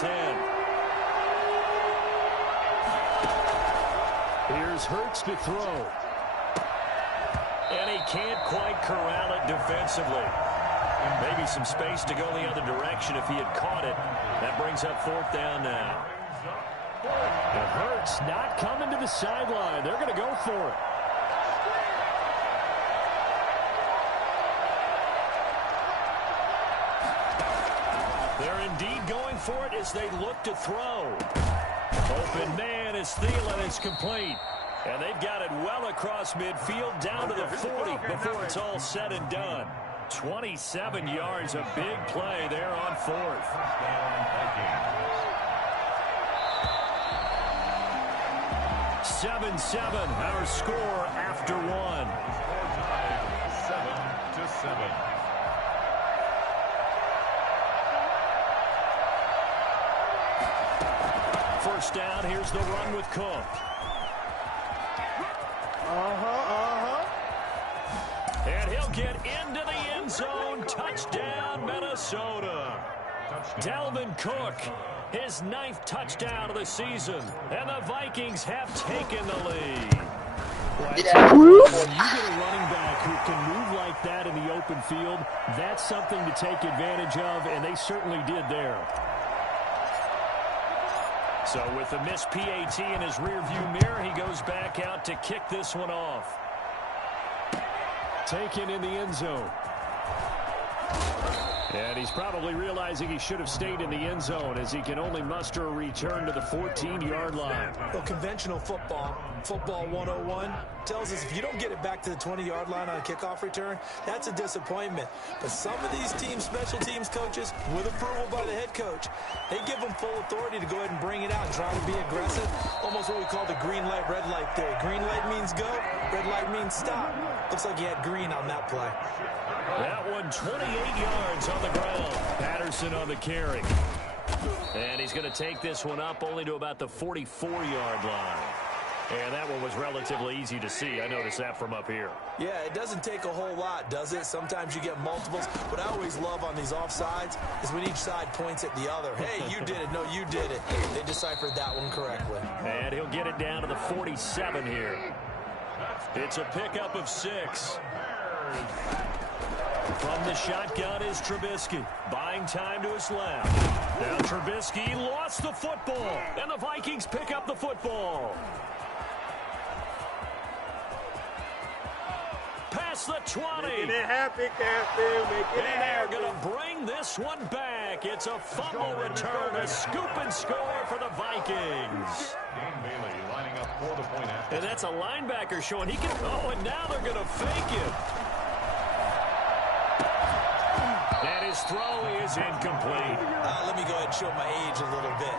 10. Here's Hurts to throw. And he can't quite corral it defensively. Maybe some space to go the other direction if he had caught it. That brings up 4th down now. And Hurts not coming to the sideline. They're going to go for it. They're indeed going for it as they look to throw. Open man is Thielen. It's complete. And they've got it well across midfield down to the 40 before it's all said and done. 27 yards, a big play there on 4th. 7-7, our score after 1. 7-7. First down, here's the run with Cook. And he'll get into the end zone. Touchdown, Minnesota. Dalvin Cook, his 9th touchdown of the season. And the Vikings have taken the lead. When you get a running back who can move like that in the open field, that's something to take advantage of, and they certainly did there. So with the missed PAT in his rearview mirror, he goes back out to kick this one off. Taken in the end zone. And he's probably realizing he should have stayed in the end zone as he can only muster a return to the 14-yard line. Well, conventional football 101, tells us if you don't get it back to the 20-yard line on a kickoff return, that's a disappointment. But some of these teams, special teams coaches, with approval by the head coach, they give them full authority to go ahead and bring it out and try to be aggressive. Almost what we call the green light, red light theory. Green light means go, red light means stop. Looks like he had green on that play. That one 28 yards on the ground. Patterson on the carry. And he's going to take this one up only to about the 44-yard line. And that one was relatively easy to see. I noticed that from up here. Yeah, it doesn't take a whole lot, does it? Sometimes you get multiples. What I always love on these offsides is when each side points at the other. Hey, you did it. No, you did it. They deciphered that one correctly. And he'll get it down to the 47 here. It's a pickup of 6. From the shotgun is Trubisky. Buying time to his left. Now Trubisky lost the football. And the Vikings pick up the football. Past the 20. Making it happy, Captain. Making it happy. They're going to bring this one back. It's a fumble return. A scoop and score for the Vikings. And that's a linebacker showing he can. Oh, and now they're going to fake it. And his throw is incomplete. Let me go ahead and show my age a little bit.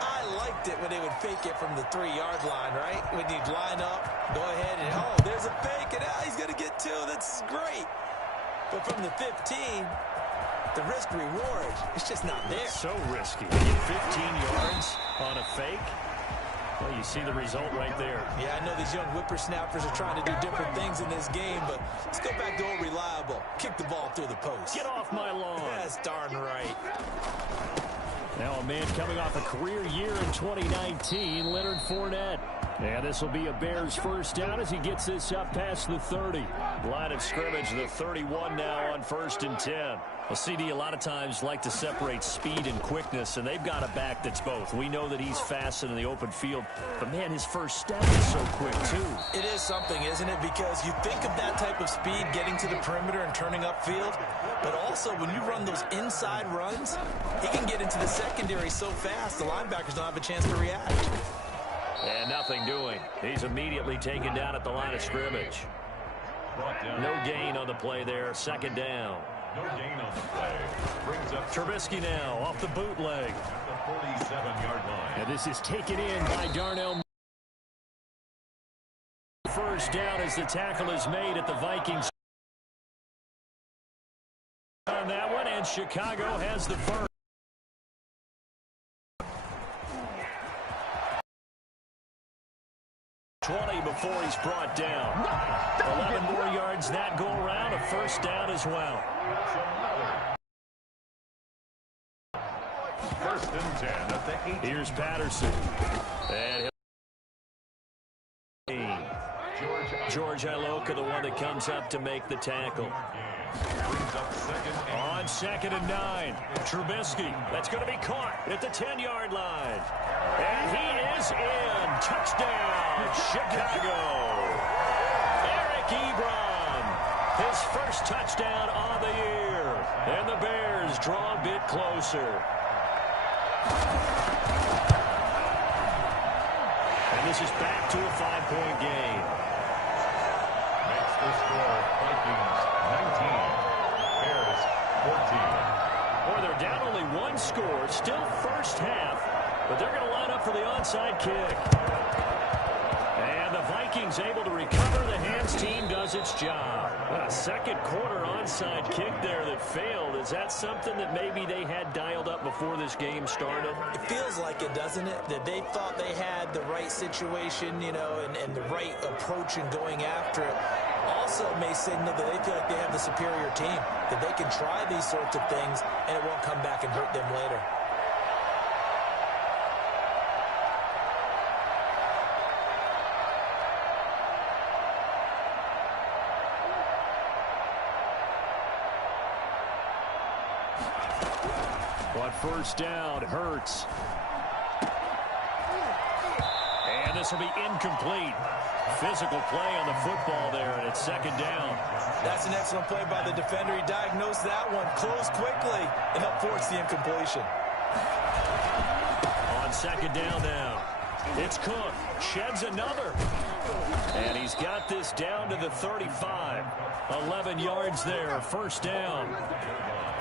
I liked it when they would fake it from the 3-yard line, right? When you'd line up, go ahead and, oh, there's a fake, and he's going to get 2. That's great. But from the 15, the risk-reward, it's just not there. It's so risky. You get 15 yards on a fake. Well, you see the result right there. Yeah, I know these young whippersnappers are trying to do different things in this game, but let's go back to old reliable. Kick the ball through the post. Get off my lawn. That's darn right. Now a man coming off a career year in 2019, Leonard Fournette. And this will be a Bears first down as he gets this up past the 30. Line of scrimmage, the 31 now on 1st and 10. Well, CD, a lot of times like to separate speed and quickness, and they've got a back that's both. We know that he's fast in the open field, but, man, his first step is so quick, too. It is something, isn't it? Because you think of that type of speed getting to the perimeter and turning upfield, but also when you run those inside runs, he can get into the secondary so fast the linebackers don't have a chance to react. And nothing doing. He's immediately taken down at the line of scrimmage. No gain on the play there. 2nd down. No gain on the play. Brings up Trubisky now off the bootleg. the 47-yard line. And this is taken in by Darnell. First down as the tackle is made at the Vikings. On that one, and Chicago has the first. Before he's brought down. 11 more yards that go around. A first down as well. First and 10 at the 18. Here's Patterson. And George Iloka, the one that comes up to make the tackle. Brings up On 2nd and 9. Trubisky. That's going to be caught at the 10-yard line. And he is in. Touchdown, Chicago. Eric Ebron. His first touchdown on the year. And the Bears draw a bit closer. And this is back to a 5-point game. Makes the score Vikings 19, Bears 14. Boy, they're down only one score, still first half, but they're going to line up for the onside kick. And the Vikings able to recover. The hands team does its job. A second quarter onside kick there that failed. Is that something that maybe they had dialed up before this game started? It feels like it, doesn't it? That they thought they had the right situation, you know, and the right approach in going after it. Also may signal that they feel like they have the superior team, that they can try these sorts of things and it won't come back and hurt them later. But first down, Hurts. And this will be incomplete. Physical play on the football there, and it's second down. That's an excellent play by the defender. He diagnosed that one, closed quickly, and helped force the incompletion. On second down now, it's Cook. Sheds another. And he's got this down to the 35. 11 yards there, first down.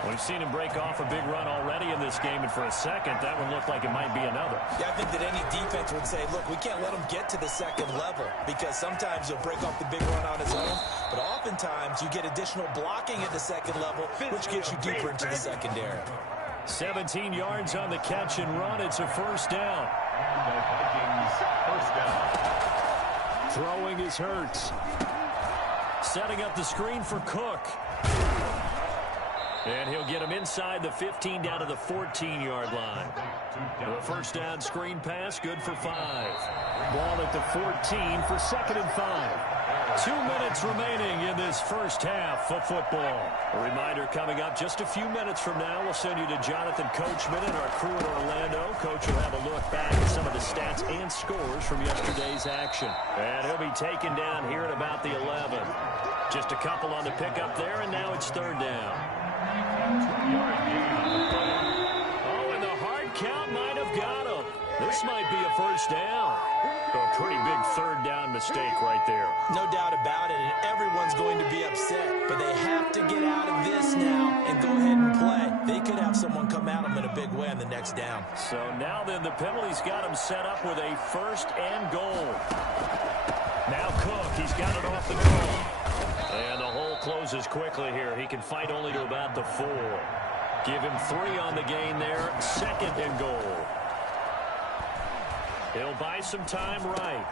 We've seen him break off a big run already in this game, and for a second, that would look like it might be another. Yeah, I think that any defense would say, look, we can't let him get to the second level, because sometimes he'll break off the big run on his own, but oftentimes you get additional blocking at the second level, which gets you deeper into the secondary. 17 yards on the catch and run. It's a first down. And the Vikings first down. Throwing is Hurts. Setting up the screen for Cook. And he'll get him inside the 15 down to the 14-yard line. The first down screen pass, good for 5. Ball at the 14 for 2nd and 5. 2 minutes remaining in this first half of football. A reminder coming up just a few minutes from now. We'll send you to Jonathan Coachman and our crew in Orlando. Coach will have a look back at some of the stats and scores from yesterday's action. And he'll be taken down here at about the 11. Just a couple on the pickup there, and now it's third down. Oh, and the hard count might have got him. This might be a first down. A pretty big third down mistake right there. No doubt about it, and everyone's going to be upset. But they have to get out of this now and go ahead and play. They could have someone come at them in a big way on the next down. So now then the penalty's got him set up with a first and goal. Now Cook, he's got it off the goal. And the hole closes quickly here. He can fight only to about the 4. Give him 3 on the gain there. Second and goal. He'll buy some time right.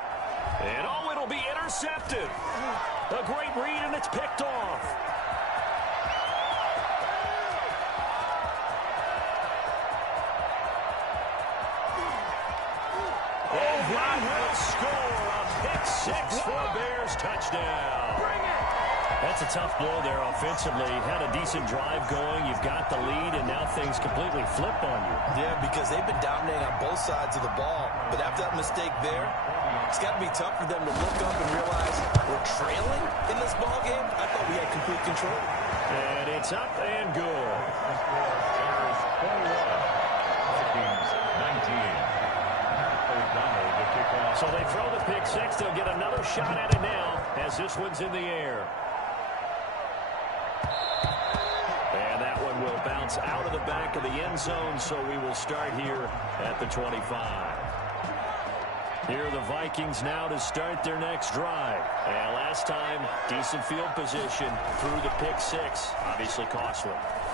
And, oh, it'll be intercepted. A great read, and it's picked off. And he will score a pick 6 for a Bears touchdown. That's a tough blow there offensively. Had a decent drive going. You've got the lead, and now things completely flip on you. Yeah, because they've been dominating on both sides of the ball. But after that mistake there, it's got to be tough for them to look up and realize we're trailing in this ball game. I thought we had complete control. And it's up and good. Bears 21, Vikings 19. O'Donnell to kick off. So they throw the pick 6. They'll get another shot at it now as this one's in the air. And that one will bounce out of the back of the end zone, so we will start here at the 25. Here are the Vikings now to start their next drive. And last time, decent field position through the pick 6. Obviously costly.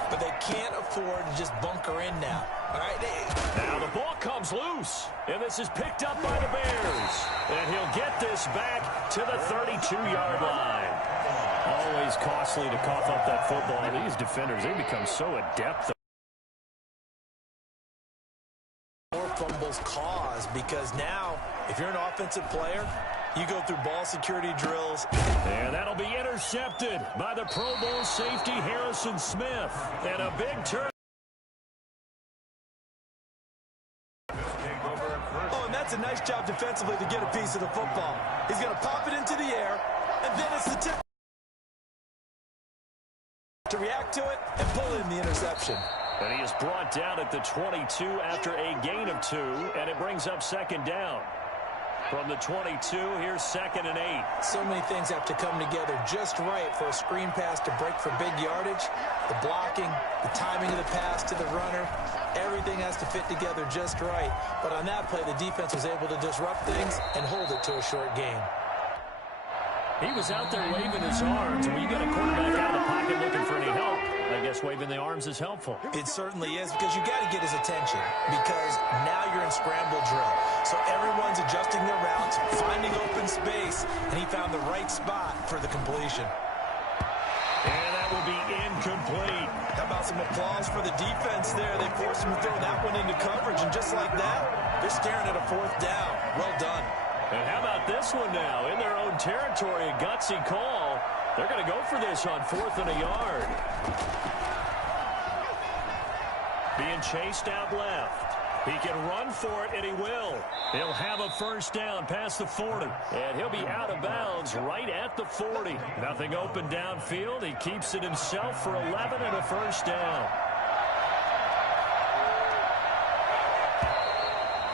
But they can't afford to just bunker in now. All right. Now the ball comes loose, and this is picked up by the Bears. And he'll get this back to the 32-yard line. Always costly to cough up that football. These defenders, they become so adept More fumbles caused, because now, if you're an offensive player, you go through ball security drills. And that'll be intercepted by the Pro Bowl safety Harrison Smith. And a big turn. Oh, and that's a nice job defensively to get a piece of the football. He's going to pop it into the air, and then it's the tip to react to it and pull in the interception. And he is brought down at the 22 after a gain of 2, and it brings up second down. From the 22, here's 2nd and 8. So many things have to come together just right for a screen pass to break for big yardage. The blocking, the timing of the pass to the runner, everything has to fit together just right. But on that play, the defense was able to disrupt things and hold it to a short gain. He was out there waving his arms. When you got a quarterback out of the pocket looking for any help, I guess waving the arms is helpful. It certainly is, because you got to get his attention, because now you're in scramble drill. So everyone's adjusting their routes, finding open space, and he found the right spot for the completion. And that will be incomplete. How about some applause for the defense there? They forced him to throw that one into coverage, and just like that, they're staring at a 4th down. Well done. And how about this one now? In their own territory, a gutsy call. They're going to go for this on 4th and a yard. Being chased out left. He can run for it, and he will. He'll have a first down past the 40. And he'll be out of bounds right at the 40. Nothing open downfield. He keeps it himself for 11 and a first down.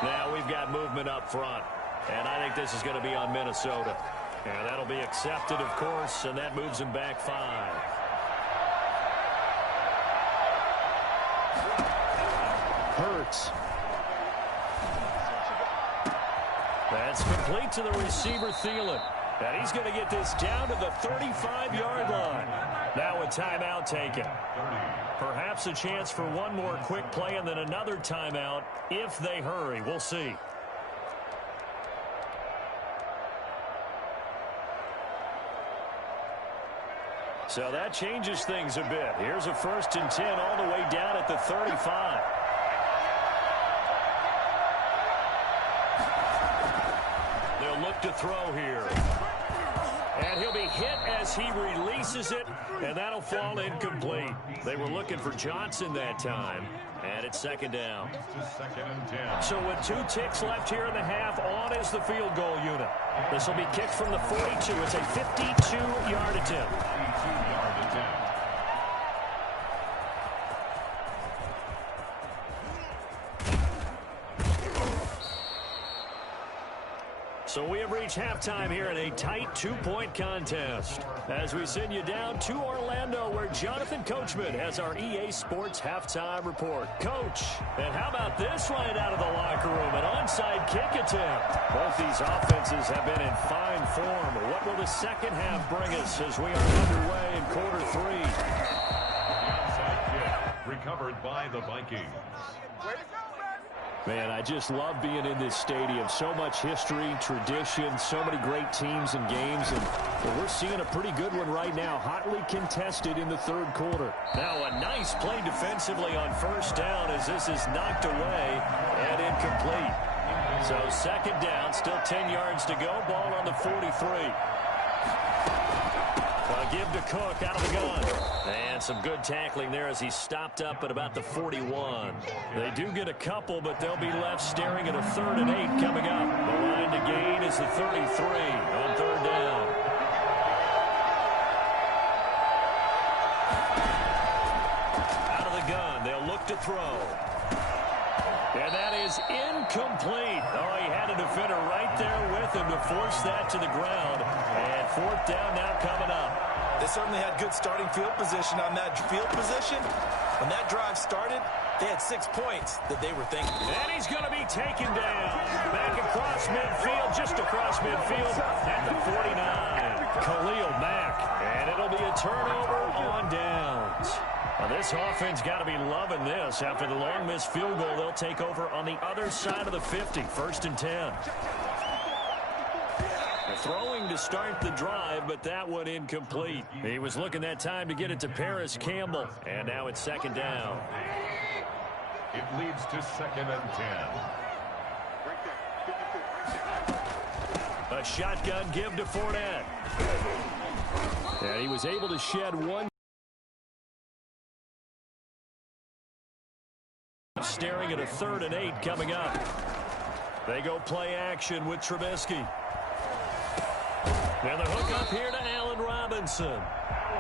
Now we've got movement up front. And I think this is going to be on Minnesota. And that'll be accepted, of course, and that moves him back 5. Hurts. That's complete to the receiver, Thielen. And he's going to get this down to the 35-yard line. Now a timeout taken. Perhaps a chance for one more quick play and then another timeout if they hurry. We'll see. So that changes things a bit. Here's a 1st and 10 all the way down at the 35. They'll look to throw here. And he'll be hit as he releases it, and that'll fall incomplete. They were looking for Johnson that time, and it's 2nd down. So with 2 ticks left here in the half, on is the field goal unit. This will be kicked from the 42. It's a 52-yard attempt. So we have reached halftime here in a tight 2-point contest. As we send you down to Orlando, where Jonathan Coachman has our EA Sports halftime report. Coach, and how about this right out of the locker room? An onside kick attempt. Both these offenses have been in fine form. What will the second half bring us as we are underway in quarter 3? The onside kick recovered by the Vikings. Man, I just love being in this stadium. So much history, tradition, so many great teams and games. And we're seeing a pretty good one right now, hotly contested in the 3rd quarter. Now a nice play defensively on 1st down as this is knocked away and incomplete. So 2nd down, still 10 yards to go. Ball on the 43. Give to Cook out of the gun. And some good tackling there as he stopped up at about the 41. They do get a couple, but they'll be left staring at a 3rd and 8 coming up. The line to gain is the 33 on 3rd down. Out of the gun. They'll look to throw. And that is incomplete. Oh, he had a defender right there with him to force that to the ground. And 4th down now coming up. They certainly had good starting field position on that field position. When that drive started, they had 6 points that they were thinking. And he's going to be taken down. Back across midfield, just across midfield at the 49. Khalil Mack. And it'll be a turnover on downs. Now this offense got to be loving this. After the long missed field goal, they'll take over on the other side of the 50. 1st and 10. Throwing to start the drive, but that one incomplete. He was looking that time to get it to Paris Campbell, and now it's 2nd down. It leads to 2nd and 10. A shotgun give to Fournette. And he was able to shed one. Staring at a 3rd and 8 coming up. They go play action with Trubisky. And the hook up here to Allen Robinson.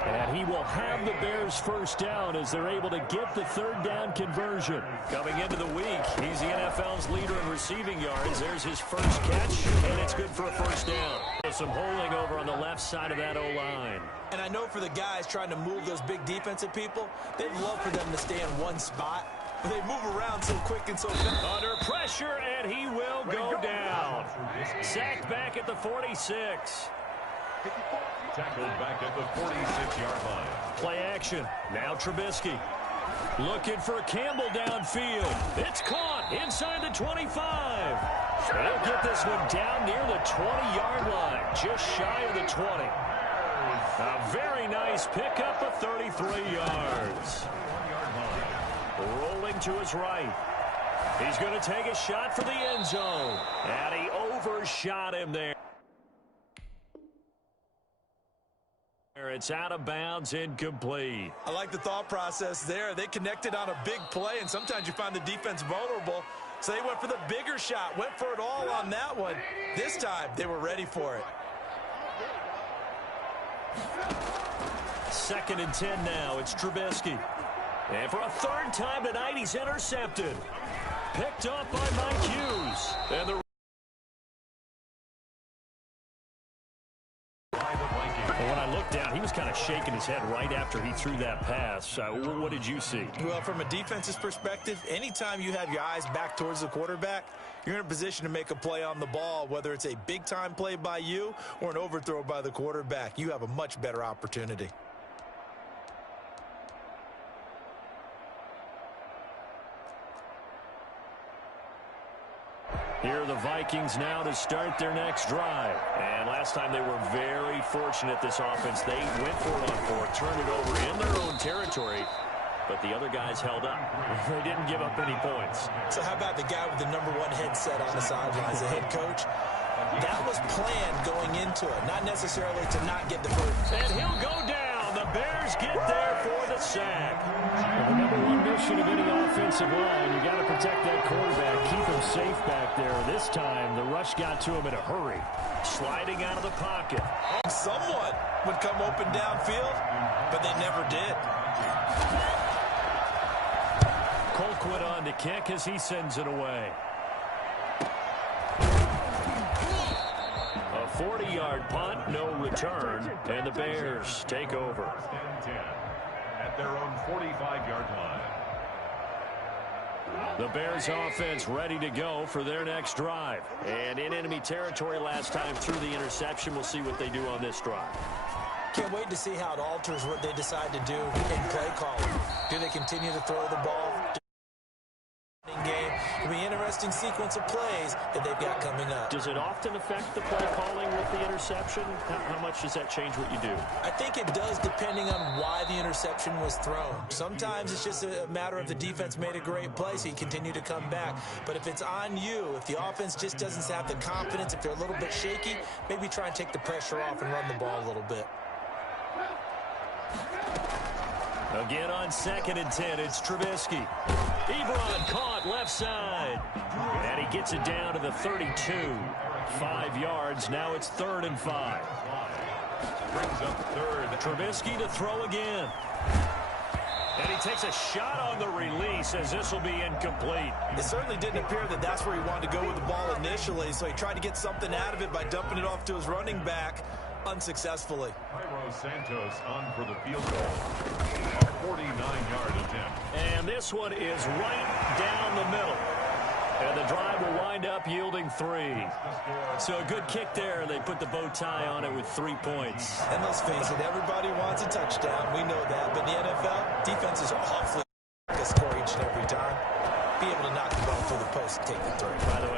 And he will have the Bears first down as they're able to get the 3rd down conversion. Coming into the week, he's the NFL's leader in receiving yards. There's his first catch, and it's good for a first down. Some holding over on the left side of that O-line. And I know for the guys trying to move those big defensive people, they'd love for them to stay in one spot. But they move around so quick and so fast. Under pressure, and he will go down. Sacked back at the 46. Tackled back at the 46-yard line. Play action. Now Trubisky. Looking for Campbell downfield. It's caught inside the 25. They'll get this one down near the 20-yard line. Just shy of the 20. A very nice pickup of 33 yards. Rolling to his right. He's going to take a shot for the end zone. And he overshot him there. It's out of bounds, incomplete. I like the thought process there. They connected on a big play, and sometimes you find the defense vulnerable. So they went for the bigger shot, went for it all on that one. This time, they were ready for it. 2nd and 10 now. It's Trubisky. And for a 3rd time tonight, he's intercepted. Picked up by Mike Hughes. And the when I looked down, he was kind of shaking his head right after he threw that pass. What did you see? Well, from a defense's perspective, anytime you have your eyes back towards the quarterback, you're in a position to make a play on the ball, whether it's a big-time play by you or an overthrow by the quarterback. You have a much better opportunity. Here are the Vikings now to start their next drive. And last time they were very fortunate, this offense. They went for it on 4th, turned it over in their own territory, but the other guys held up. They didn't give up any points. So how about the guy with the #1 headset on the sidelines, the head coach? That was planned going into it, not necessarily to not get the first. And he'll go down. The Bears get there for the sack. Well, the #1 mission of any offensive line, you got to protect that quarterback, keep him safe back there. This time, the rush got to him in a hurry. Sliding out of the pocket. Someone would come open downfield, but they never did. Colquitt on to kick as he sends it away. A 40-yard punt, no return, and the Bears take over. 10 at their own 45-yard line. The Bears offense ready to go for their next drive. And in enemy territory last time through the interception. We'll see what they do on this drive. Can't wait to see how it alters what they decide to do in play calling. Do they continue to throw the ball? Game. It'll be an interesting sequence of plays that they've got coming up. Does it often affect the play calling with the interception? How much does that change what you do? I think it does, depending on why the interception was thrown. Sometimes it's just a matter of the defense made a great play, so you continue to come back. But if it's on you, if the offense just doesn't have the confidence, if they're a little bit shaky, maybe try and take the pressure off and run the ball a little bit. Again on 2nd and 10, it's Trubisky. Ebron caught left side. And he gets it down to the 32. 5 yards. Now it's 3rd and 5. Brings up 3rd. Trubisky to throw again. And he takes a shot on the release as this will be incomplete. It certainly didn't appear that that's where he wanted to go with the ball initially, so he tried to get something out of it by dumping it off to his running back unsuccessfully. Jairo Santos on for the field goal. A 49-yard attempt. And this one is right down the middle. And the drive will wind up yielding 3. So a good kick there. They put the bow tie on it with 3 points. And let's face it, everybody wants a touchdown. We know that. But in the NFL, defenses are awfully to score each and every time. Be able to knock the ball through the post and take the 3. By the way,